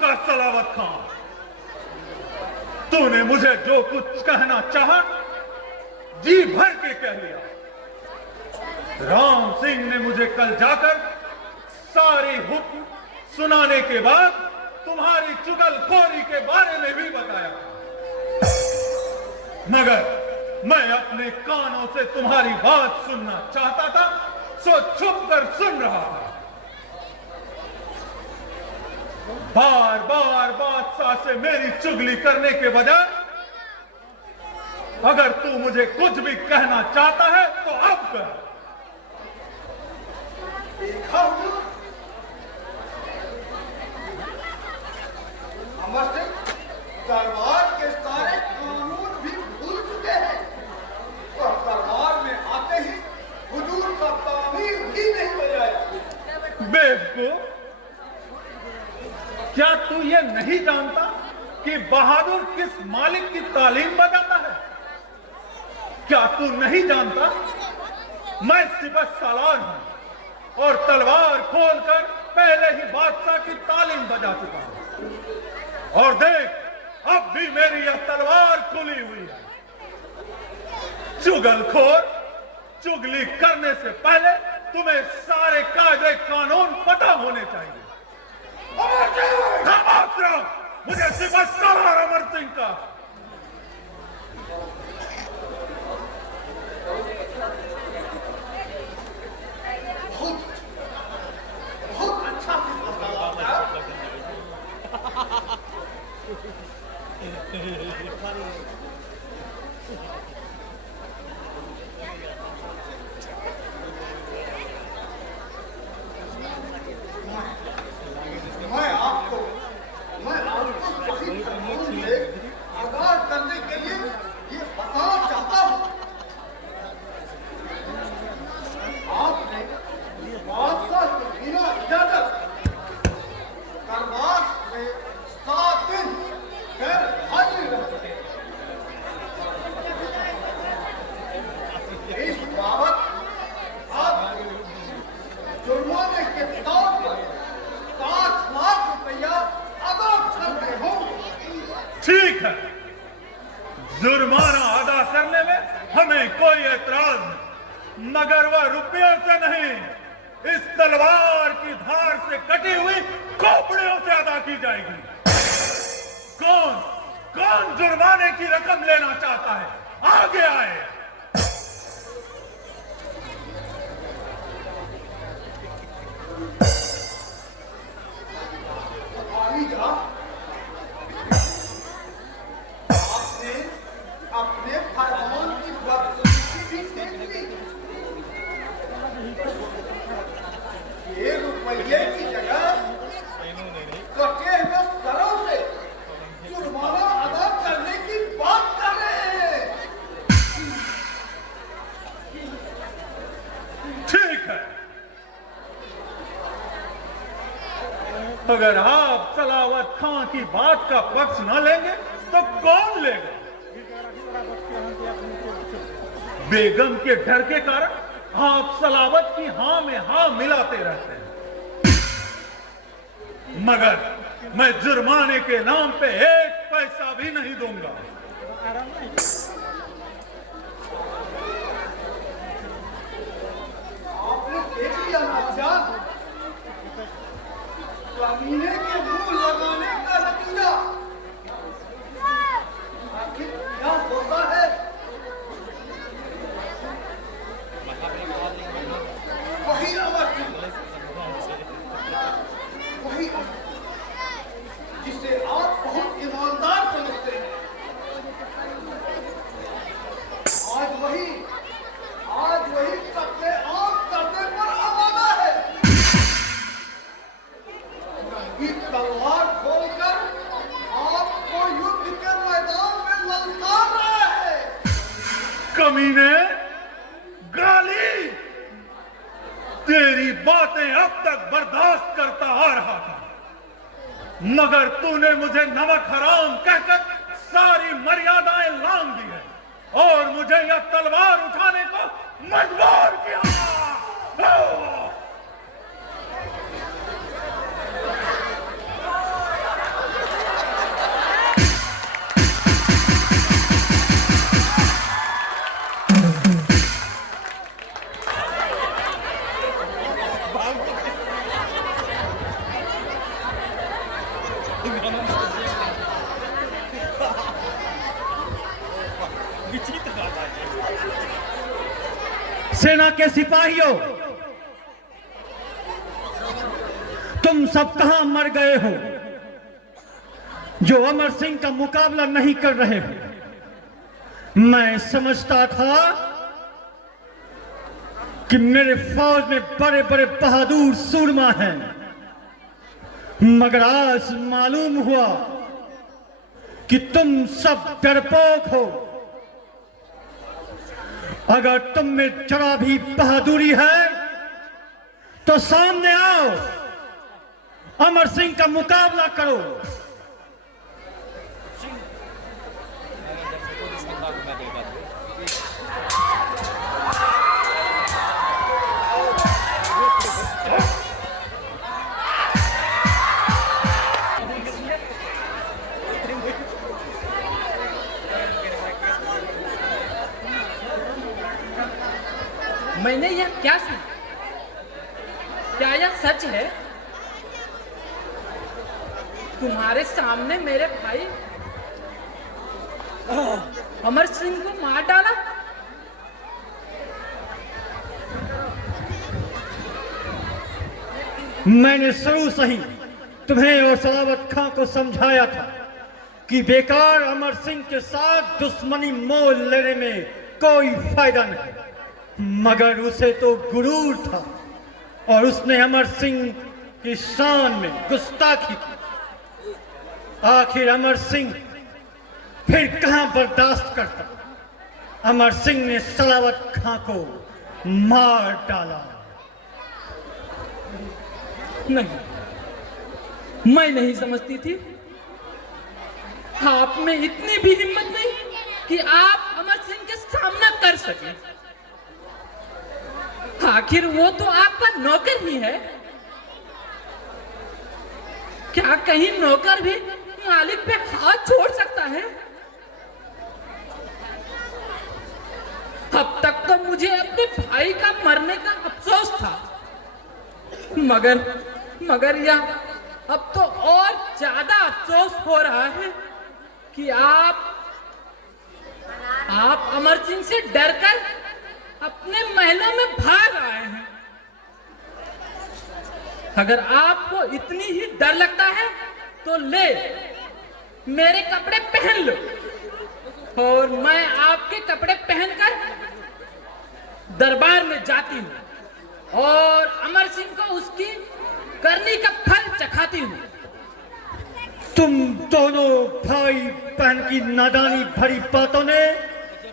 चुका सलावत खां। तूने मुझे जो कुछ कहना चाहा जी भर के कह लिया। राम सिंह ने मुझे कल जाकर सारी हुक्म सुनाने के बाद तुम्हारी चुगलखोरी के बारे में भी बताया, मगर मैं अपने कानों से तुम्हारी बात सुनना चाहता था, सो छुप कर सुन रहा था। बार बार बादशाह से मेरी चुगली करने के बजाय अगर तू मुझे कुछ भी कहना चाहता है तो अब कर। देखा अमर सिंह, दरबार के सारे कानून भी भूल चुके हैं और दरबार में आते ही हुजूर का तामीर भी नहीं बजाया। बेवकूफ, क्या तू ये नहीं जानता कि बहादुर किस मालिक की तालीम बजाता है? क्या तू नहीं जानता मैं सिपह सालार हूं और तलवार खोलकर पहले ही बादशाह की तालीम बजा चुका हूं। और देख, अब भी मेरी यह तलवार खुली हुई है। चुगलखोर, चुगली करने से पहले तुम्हें सारे कायदे कानून पता होने चाहिए। मुझे सिपह सालार अमर सिंह का बहुत अच्छा मैं आपको सही कानून से आगाह करने के लिए ये बताना चाहता हूँ। आपने बादशाह के बिना इजाजत दरबार में 7 दिन गैर हाजिर रहे। इस बाबत आप जुर्माने के तौर पर 5 लाख रुपया अदा कर रहे हो। ठीक है, जुर्माना अदा करने में हमें कोई एतराज नहीं, मगर वह रुपयों से नहीं, इस तलवार की धार से कटी हुई खोपड़ियों से अदा की जाएगी। कौन कौन जुर्माने की रकम लेना चाहता है? आगे आए। आपने अपने फरमान की बदसूरती भी देख ली। ये रुपये की जगह कटे हुए सरों से जुर्माना अदा करने की बात कर रहे हैं। ठीक है, अगर आप सलावत खां की बात का पक्ष न लेंगे तो कौन लेगा? बेगम के डर के कारण आप सलावत की हां में हां मिलाते रहते हैं, मगर मैं जुर्माने के नाम पे 1 पैसा भी नहीं दूंगा। आपने देख लिया महाराज, कमीने के मुंह लगाने का नतीजा आखिर क्या होता है? वही अमर सिंह, वही जिसे आप बहुत ईमानदार समझते हैं, आज वही कत्ले आम करने पर आमादा है। ये तलवार खोलकर आपको युद्ध के मैदान में ललकार रहा है। कमीने, गाली, तेरी बातें अब तक बर्दाश्त करता आ रहा था, मगर तूने मुझे नमक हराम कहकर सारी मर्यादाएं लांघ दी है और मुझे यह तलवार उठाने को मजबूर किया। सेना के सिपाहियों, तुम सब कहां मर गए हो जो अमर सिंह का मुकाबला नहीं कर रहे हो। मैं समझता था कि मेरे फौज में बड़े बड़े बहादुर सूरमा हैं, मगर आज मालूम हुआ कि तुम सब डरपोक हो। अगर तुम में जरा भी बहादुरी है तो सामने आओ, अमर सिंह का मुकाबला करो। मैंने यह क्या सुना? क्या यह सच है? तुम्हारे सामने मेरे भाई अमर सिंह को मार डाला? मैंने शुरू से ही तुम्हें और सलावत खां को समझाया था कि बेकार अमर सिंह के साथ दुश्मनी मोल लेने में कोई फायदा नहीं, मगर उसे तो गुरूर था और उसने अमर सिंह की शान में गुस्ताखी की। आखिर अमर सिंह फिर कहां बर्दाश्त करता। अमर सिंह ने सलावत खां को मार डाला। नहीं, मैं नहीं समझती थी। आप में इतनी भी हिम्मत नहीं कि आप अमर सिंह के सामना कर सके। आखिर वो तो आपका नौकर ही है। क्या कहीं नौकर भी मालिक पे हाथ छोड़ सकता है? अब तक तो मुझे अपने भाई का मरने का अफसोस था, मगर यह अब तो और ज्यादा अफसोस हो रहा है कि आप अमर सिंह से डरकर अपने महलों में भाग आए हैं। अगर आपको इतनी ही डर लगता है तो ले, मेरे कपड़े पहन लो और मैं आपके कपड़े पहनकर दरबार में जाती हूँ और अमर सिंह को उसकी करनी का फल चखाती हूँ। तुम दोनों भाई बहन की नादानी भरी बातों ने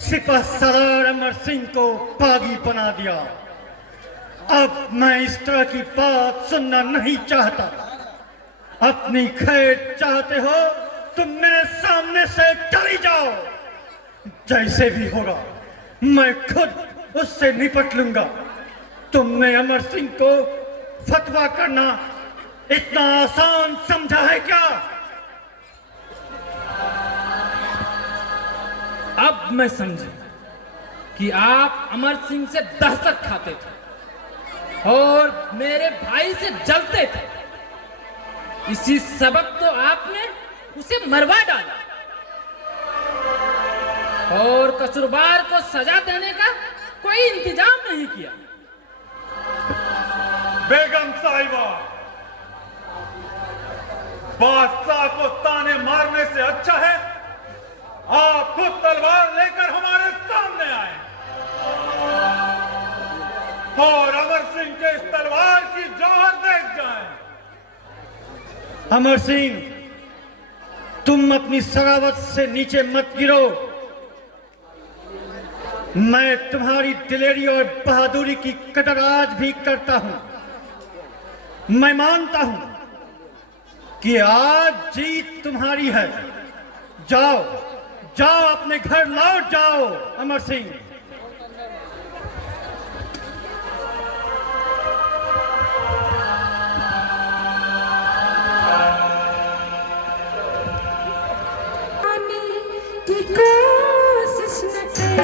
सिपह सलार अमर सिंह को बागी बना दिया। अब मैं इस तरह की बात सुनना नहीं चाहता। अपनी खैर चाहते हो तुम मेरे सामने से चली जाओ। जैसे भी होगा मैं खुद उससे निपट लूंगा। तुमने अमर सिंह को फतवा करना इतना आसान समझा है क्या? अब मैं समझा कि आप अमर सिंह से दहशत खाते थे और मेरे भाई से जलते थे। इसी सबब तो आपने उसे मरवा डाला और कसूरवार को सजा देने का कोई इंतजाम नहीं किया। बेगम साहिबा, बादशाह को ताने मारने से अच्छा है आप खुद तलवार लेकर हमारे सामने आए और अमर सिंह के इस तलवार की जौहर देख जाएं। अमर सिंह, तुम अपनी सरावत से नीचे मत गिरो। मैं तुम्हारी दिलेरी और बहादुरी की कदर आज भी करता हूं। मैं मानता हूं कि आज जीत तुम्हारी है। जाओ जाओ, अपने घर लौट जाओ अमर सिंह। सूरत है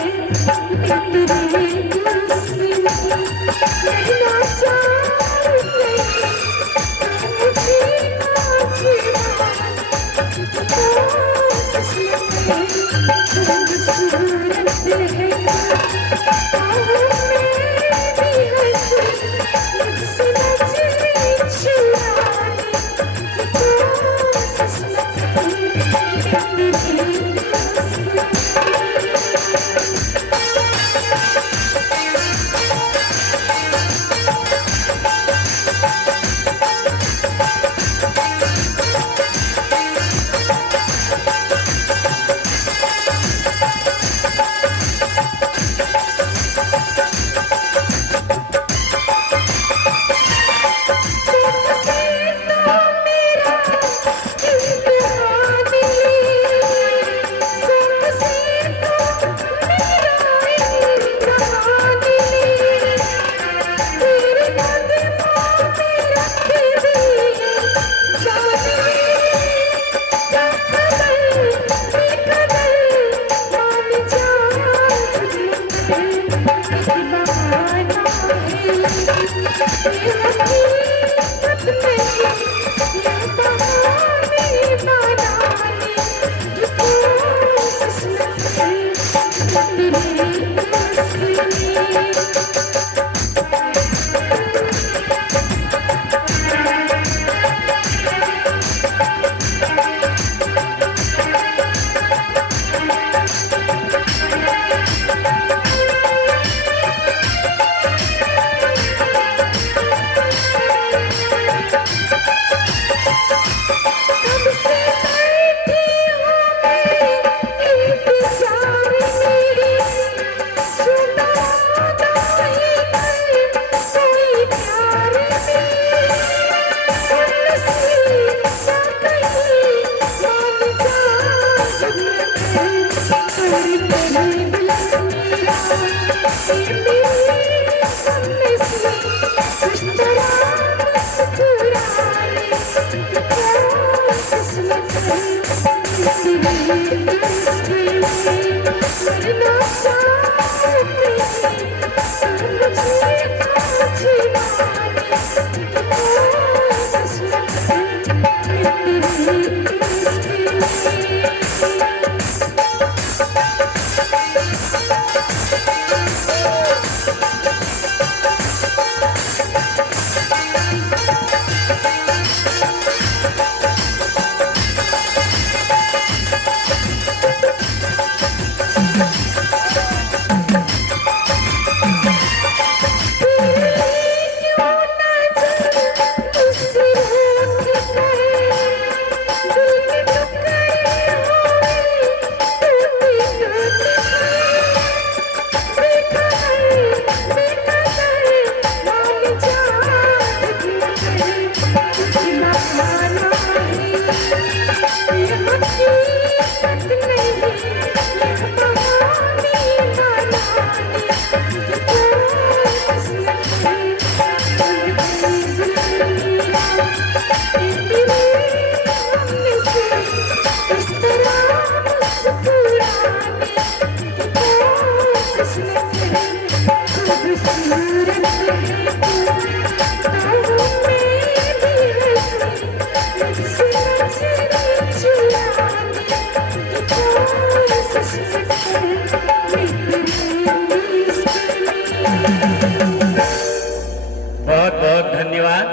बहुत बहुत धन्यवाद।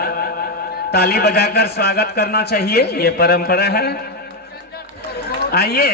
ताली बजाकर स्वागत करना चाहिए, ये परंपरा है। आइए